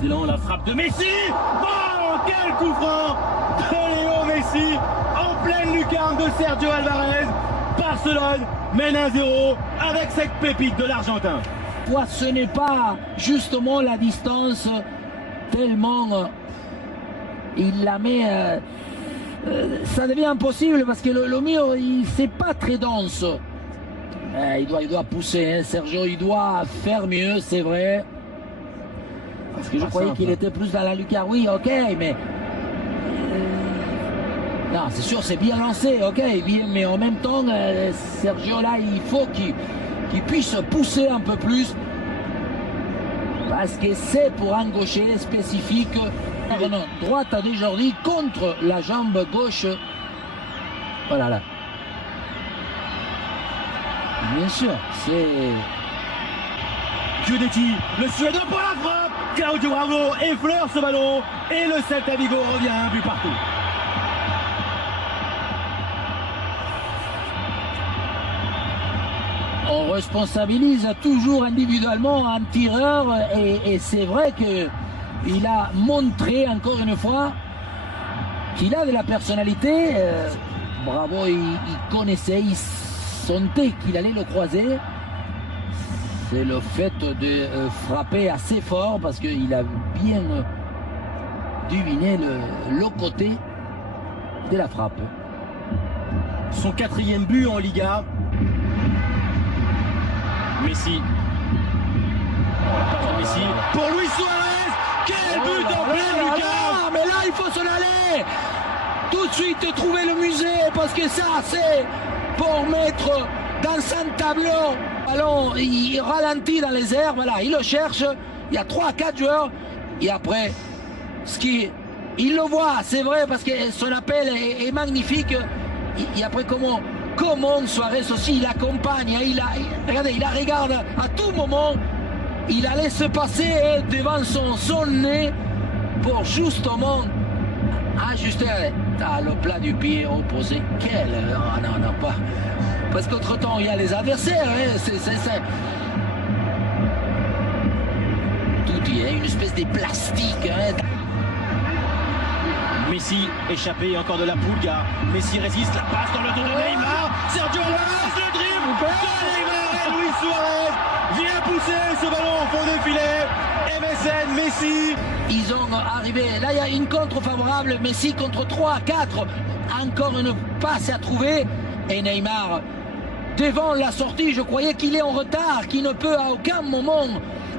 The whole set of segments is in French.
Zéland, la frappe de Messi. Oh, quel coup franc de Léo Messi en pleine lucarne de Sergio Alvarez. Barcelone mène 1-0 avec cette pépite de l'Argentin. Ce n'est pas justement la distance, tellement il la met, ça devient impossible parce que le mur, c'est pas très dense. Il doit pousser, hein, Sergio, il doit faire mieux, c'est vrai. Parce que je croyais qu'il était plus dans la lucarne. Oui, ok, mais non, c'est sûr, c'est bien lancé, ok, bien, mais en même temps, Sergio là, il faut qu'il puisse pousser un peu plus parce que c'est pour un gaucher spécifique. Non, droite à Desjardins contre la jambe gauche. Voilà là. Bien sûr, c'est Guidetti, le Suédois pour la frappe. Claudio Bravo effleure ce ballon et le Celta Vigo revient un but partout. On responsabilise toujours individuellement un tireur et c'est vrai qu'il a montré encore une fois qu'il a de la personnalité. Bravo, il connaissait, il sentait qu'il allait le croiser. C'est le fait de frapper assez fort parce qu'il a bien deviné le côté de la frappe. Son 4e but en Liga. Messi. Messi. Pour Luis Suarez. Quel but en pleine lucarne. Mais là, il faut s'en aller. Tout de suite trouver le musée parce que ça, c'est pour mettre dans un tableau. Ballon, il ralentit dans les airs. Voilà, il le cherche. Il y a 3-4 joueurs. Et après, il le voit, c'est vrai, parce que son appel est magnifique. Et après, comment Suarez aussi, il accompagne, regardez, il la regarde à tout moment, il la laisse passer devant son nez pour justement ajuster le plat du pied opposé. Non, pas. Parce qu'entre-temps, il y a les adversaires, tout y est une espèce de plastique. Messi échappé encore de la Pulga. Messi résiste, la passe dans le dos de Neymar. Sergio Alvarez, le dribble de Neymar et Luis Suarez vient pousser ce ballon au fond des filets. MSN, Messi. Ils ont arrivé, là il y a une contre favorable, Messi contre 3-4. Encore une passe à trouver. Et Neymar, devant la sortie, je croyais qu'il est en retard, qu'il ne peut à aucun moment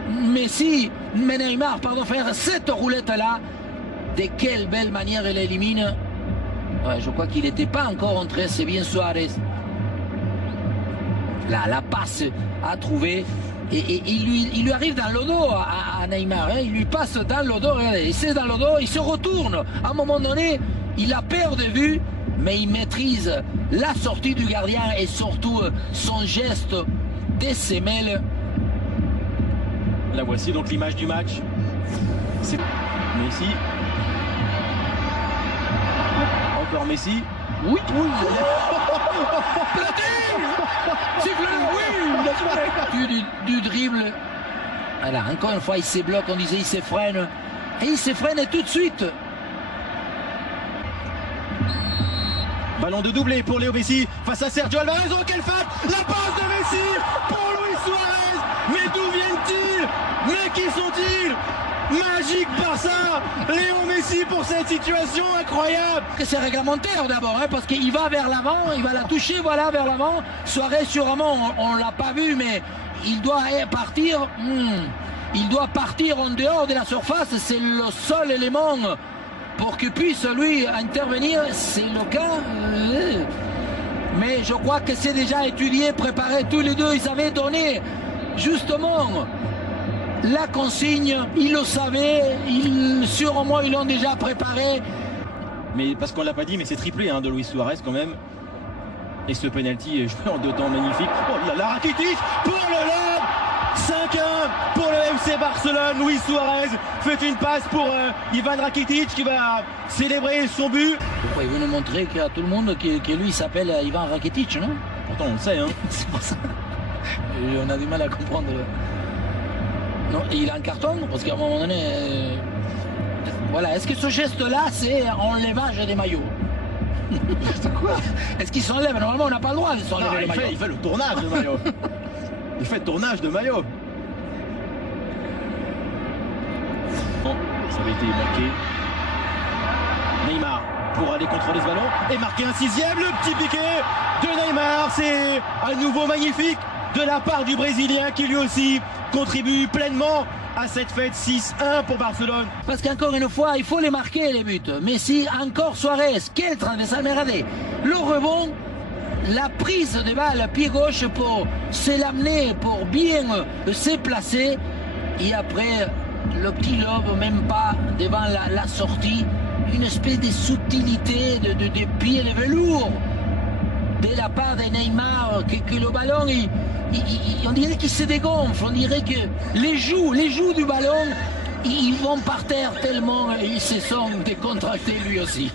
Neymar, faire cette roulette-là. De quelle belle manière elle élimine. Ouais, je crois qu'il n'était pas encore entré, c'est bien Suarez. Là, la passe à trouver. Et il lui arrive dans le dos à Neymar. Hein, il lui passe dans le dos, regardez, c'est dans le dos, il se retourne. À un moment donné, il a peur de vue, mais il maîtrise la sortie du gardien et surtout son geste des semelles. La voici donc l'image du match. C'est Messi. Encore Messi. Oui. Du dribble. Voilà, encore une fois, il se bloque, on disait il se freine. Et il se freine tout de suite. Ballon de doublé pour Léo Messi face à Sergio Alvarez. Oh, quelle frappe! La passe de Messi pour Luis Suarez. Mais d'où viennent-ils? Mais qui sont-ils? Magique Barça, Léo Messi pour cette situation incroyable. C'est réglementaire d'abord, hein, parce qu'il va vers l'avant, il va la toucher, voilà, vers l'avant. Suarez sûrement, on l'a pas vu, mais il doit partir. Il doit partir en dehors de la surface, c'est le seul élément pour qu'il puisse lui intervenir, c'est le cas. Mais je crois que c'est déjà étudié, préparé, tous les deux, ils avaient donné justement la consigne, ils le savaient, sûrement ils l'ont déjà préparé. Mais parce qu'on l'a pas dit, mais c'est triplé de Luis Suarez quand même. Et ce penalty est joué en 2 temps magnifique. Oh là là, Rakitic pour le lob. 5-1 pour le FC Barcelone. Luis Suarez fait une passe pour Ivan Rakitic qui va célébrer son but. Pourquoi il veut nous montrer à tout le monde que lui s'appelle Ivan Rakitic, non? Pourtant on le sait. C'est pour ça. On a du mal à comprendre. Non, il a un carton parce qu'à un moment donné, voilà. Est-ce que ce geste-là, c'est enlevage des maillots? Quoi? Est-ce qu'il s'enlève? Normalement, on n'a pas le droit de s'enlever les maillots. Il fait le tournage de maillot. Il fait le tournage de maillot. Bon, ça avait été manqué. Neymar pour aller contrôler ce ballon et marquer un 6e. Le petit piqué de Neymar, c'est à nouveau magnifique de la part du Brésilien qui lui aussi contribue pleinement à cette fête. 6-1 pour Barcelone. Parce qu'encore une fois, il faut les marquer les buts. Messi, encore Suarez, quel train de s'amerader. Le rebond, la prise de balle pied gauche pour se l'amener, pour bien se placer. Et après, le petit lobe, même pas devant la sortie. Une espèce de subtilité de pied de velours de la part de Neymar, que le ballon, on dirait qu'il se dégonfle, on dirait que les joues du ballon, ils vont par terre tellement ils se sont décontractés lui aussi.